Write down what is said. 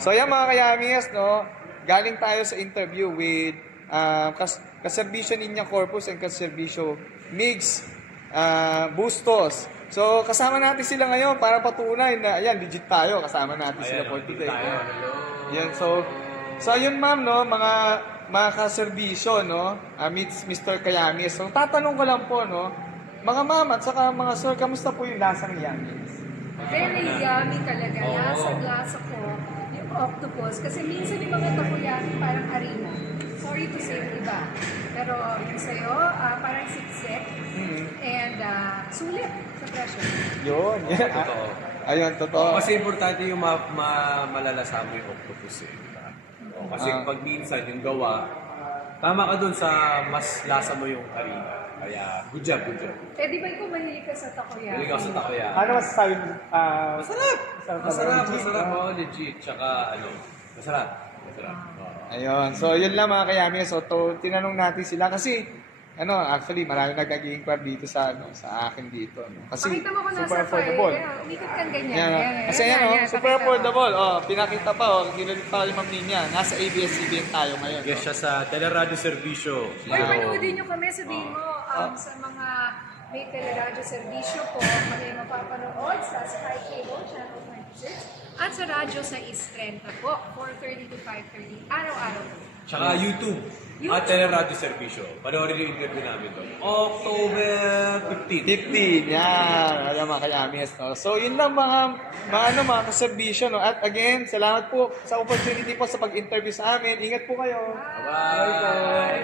So yan mga kayamis, no? Galing tayo sa interview with Kaserbisyo Niña Corpus and Kaserbisyo Migs Bustos. So kasama natin sila ngayon para patunay na ayan, legit tayo. Kasama natin sila for today. Yan, so ayun ma'am, no? Mga kaserbisyo, no? Meets Mr. Kayamis. So tatanong ko lang po, no? Mga ma'am at saka mga sir, kamusta po yung lasang yamis? Very yummy talaga. Lasa ko yung octopus. Kasi minsan yung mga takoyaki parang harina. Sorry to say iba. Pero yung sa'yo, parang siksik. And sulit sa presyo. Yun. Yeah. Totoo. Ayun, totoo. Kasi importante yung malalasa mo yung octopus eh. Diba? Kasi pag minsan yung gawa, tama ka dun sa mas lasa mo yung harina. Kaya, good job, good job. Eh, di ba ikaw mahilig ka sa takoyaki? Mahilig ako sa takoyaki. Ano masasabi mo? Masarap. Oh, legit. Tsaka, masarap. Ayun. So, yun lang mga kayami. So, tinanong natin sila kasi, actually, marami nag-inquire dito sa akin dito. No? Kasi, pakita mo ko nasa super affordable. Umikot kang ganyan. Yan. Kasi super affordable. Pinakita pa, kinalit pa yung Ma'am Ninya. Nasa ABS-CBN tayo ngayon. Yes, siya sa Teleradio Servisyo. Uy, panoodin nyo kami. Sabihin mo, sa mga may teleradyo servisyo po, kami mapapanood sa Sky Cable, Channel 26, at sa radyo sa East 30 po, 4:30 to 5:30, araw-araw po. Tsaka YouTube. At Teleradio Servisyo. Panoorin yung interview namin doon. October 15. 15, yan. Alam mga kayamis. No? So, yun lang mga kaserbisyo. No? At again, salamat po sa opportunity po sa pag-interview sa amin. Ingat po kayo. Bye-bye!